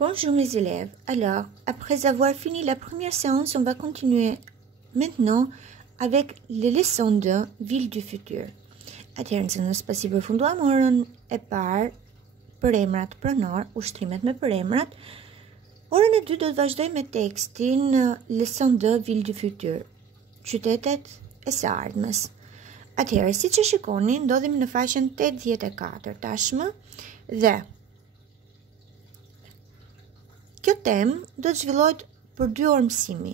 Bonjour mes élèves. Alors, après avoir fini la première séance, on va continuer maintenant avec les leçons de Ville du futur. Atëherë në spasi përfunduam orën e parë për emrat pronor, ushtrimet me përemrat. Orën e dytë do të vazhdojmë me tekstin leçon de Ville du futur, qytetet e së ardhmes. Atëherë, siç e shikoni, ndodhemi në faqen 84 tashmë dhe kjo temë do të zhvillohet për 2 orë mësimi.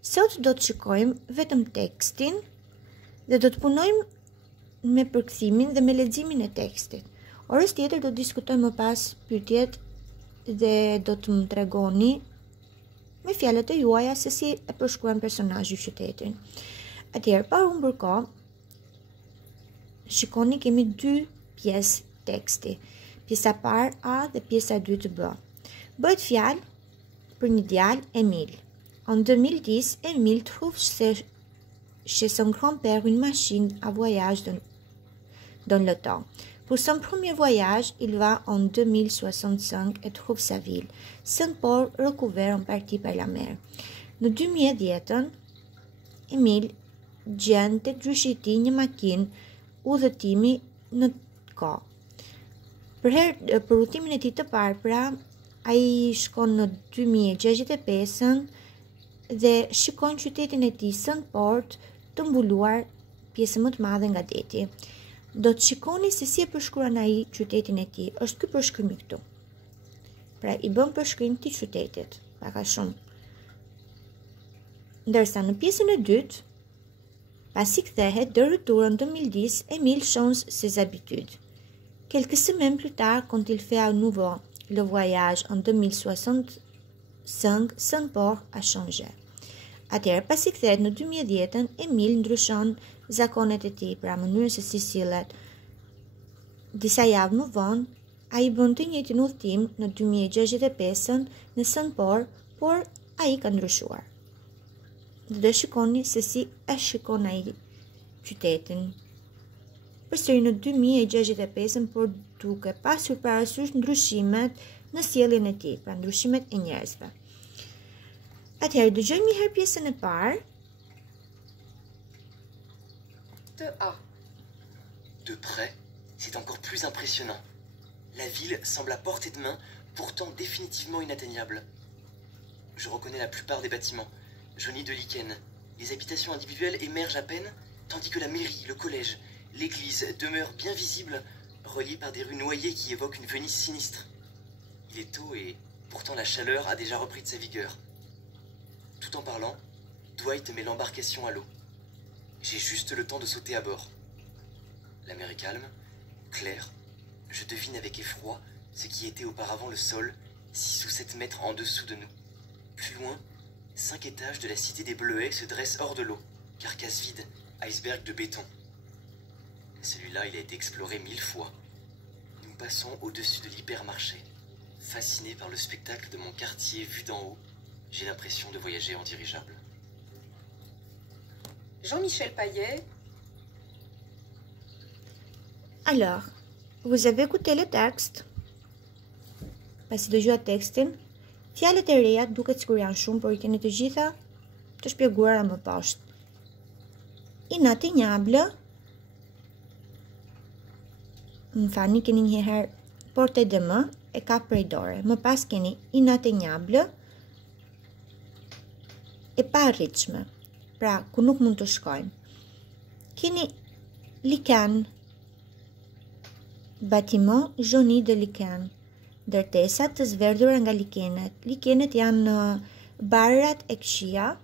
Sot do të shikojmë vetëm tekstin dhe do të punojmë me përkthimin dhe me leximin e tekstit. Orës tjetër do të diskutojmë më pas pyetjet dhe do të më tregoni me fjalët e juaja se si e përshkruan personazhi qytetin. Atëherë, pa humbur kohë, shikoni kemi 2 pjesë teksti. Pjesa parë A dhe pjesa e dytë B. Bëhet fjalë për një djalë, Emil. En 2010, Emil trouve chez son grand-père une machine à voyage dans le temps. Pour son premier voyage, il va en 2065 et trouve sa ville, sans port recouvert en partie par la mer. Në 2010, Emil gjen tek gjyshi i tij një makinë udhëtimi në kohë. Për udhëtimin e tij të parë, pra, ai shkon në 2065 dhe shikon qytetin e tij sën port të mbuluar pjesë më të madhe nga deti. Do të shikoni se si e përshkruan ai qytetin e tij. Është ky përshkrim këtu. Pra i bën përshkrim të qytetit, pak a shumë. Ndërsa në pjesën e dytë, pasi kthehet de retour en 2010, Emile change ses habitudes. Quelques semaines plus tard, quand il fait à nouveau le voyage en 2065, son port a changé. Atëherë, pasi kthehet në 2010-ën, Emil ndryshon zakonet e tij, pra mënyrën se si sillet. Disa javë më vonë, ai bën të njëjtin udhëtim në 2065-ën në son port, por ai ka ndryshuar. Dhe do shikoni se si e shikon ai qytetin. Përsëri në 2065, por duke pasur parasysh ndryshimet në sjelljen e tij, pra ndryshimet e njerëzve. Atëherë dëgjojmë një herë pjesën e parë. A. De près, c'est encore plus impressionnant. La ville semble à portée de main, pourtant définitivement inatteignable. Je reconnais la plupart des bâtiments, jaunis de lichen. Les habitations individuelles émergent à peine, tandis que la mairie, le collège, l'église demeurent bien visibles, reliés par des rues noyées qui évoquent une Venise sinistre. Il est tôt et pourtant la chaleur a déjà repris de sa vigueur. Tout en parlant, Dwight met l'embarcation à l'eau. J'ai juste le temps de sauter à bord. La mer est calme, claire. Je devine avec effroi ce qui était auparavant le sol, 6 ou 7 mètres en dessous de nous. Plus loin, 5 étages de la cité des Bleuets se dressent hors de l'eau, carcasse vide, iceberg de béton. Celui-là, il a été exploré 1000 fois. Nous passons au-dessus de l'hypermarché. Fasciné par le spectacle de mon quartier vu d'en haut, j'ai l'impression de voyager en dirigeable. Jean-Michel Paillet. Alors, vous avez écouté le texte. Pasi dëgjuat tekstin, fjalët e reja duket sikur janë shumë, por i keni të gjitha të shpjeguara më poshtë. Inatteignable, më fani, keni një herë porte de më e ka prej dore. Më pas keni inatteignable e pa arritshme, pra ku nuk mund të shkojmë. Keni lichen, bâtiment jauni de lichen, ndërtesa të zverdhura nga likenet. Likenet janë barrat e këqija,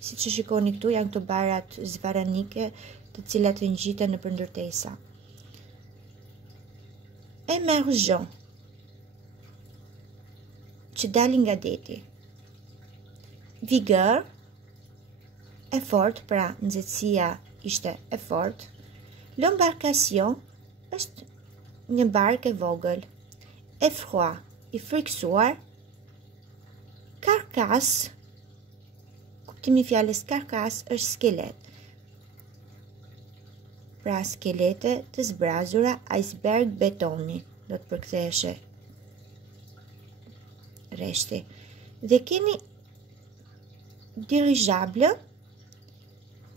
siç e shikoni këtu, janë këto barrat zvaranike, të cilat ngjiten nëpër ndërtesa. Emergent, që dalin nga deti. Vigueur, e fort, pra nxehtësia ishte e fort. L'embarcation është një barkë e vogël. Effroi, i friksuar. Carcasse, kuptimi i fjalës carcasse është skelet. Pra skelete të zbrazura, iceberg betoni, do të përktheheshe rreshti. Dhe keni dirigjable,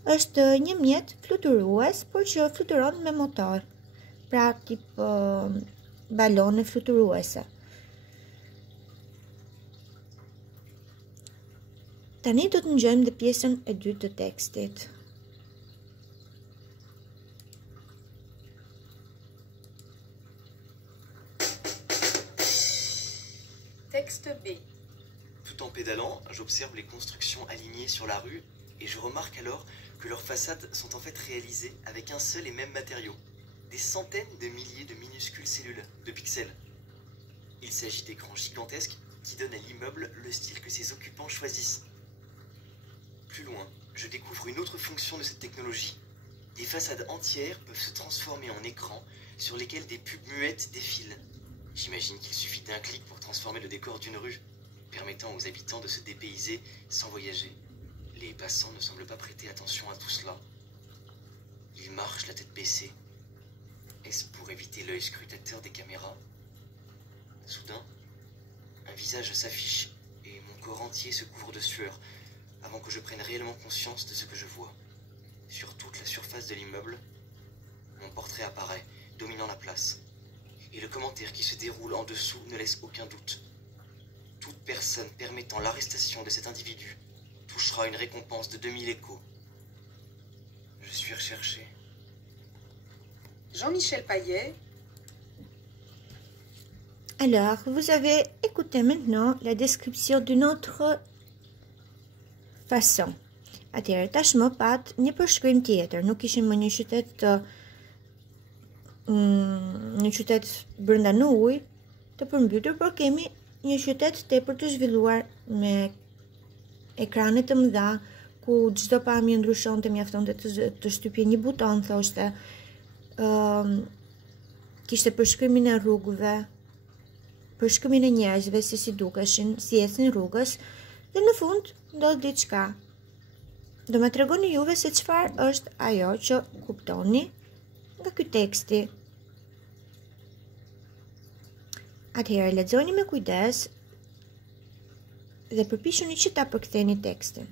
është një mjet fluturues, por që fluturon me motor, pra tip balone fluturuese. Tani do të ngjojmë dhe pjesën e dytë të tekstit. Texte B. Tout en pédalant, j'observe les constructions alignées sur la rue et je remarque alors que leurs façades sont en fait réalisées avec un seul et même matériau. Des centaines de milliers de minuscules cellules, de pixels. Il s'agit d'écrans gigantesques qui donnent à l'immeuble le style que ses occupants choisissent. Plus loin, je découvre une autre fonction de cette technologie. Des façades entières peuvent se transformer en écrans sur lesquels des pubs muettes défilent. J'imagine qu'il suffit d'un clic pour transformer le décor d'une rue, permettant aux habitants de se dépayser sans voyager. Les passants ne semblent pas prêter attention à tout cela. Ils marchent la tête baissée. Est-ce pour éviter l'œil scrutateur des caméras? Soudain, un visage s'affiche et mon corps entier se couvre de sueur avant que je prenne réellement conscience de ce que je vois. Sur toute la surface de l'immeuble, mon portrait apparaît, dominant la place. Et le commentaire qui se déroule en dessous ne laisse aucun doute. Toute personne permettant l'arrestation de cet individu touchera une récompense de 2000 échos. Je suis recherché. Jean-Michel Paillet. Alors, vous avez écouté maintenant la description d'une autre façon. Atëherë, tashmë pat një përshkrim tjetër. Nuk ishim më një qytet brenda në ujë të përmbytur, por kemi një qytet tepër të zhvilluar me ekrane të mëdha ku çdo pamje ndryshonte, mjaftonte të shtypje një buton, thoshte. Kishte përshkrimin e rrugëve, përshkrimin e njerëzve, se si dukeshin, si ecnin rrugës, dhe në fund ndodh diçka. Do më tregoni juve se çfarë është ajo që kuptoni nga ky teksti. Atëherë lexoni me kujdes dhe përpiquni që ta përktheni tekstin.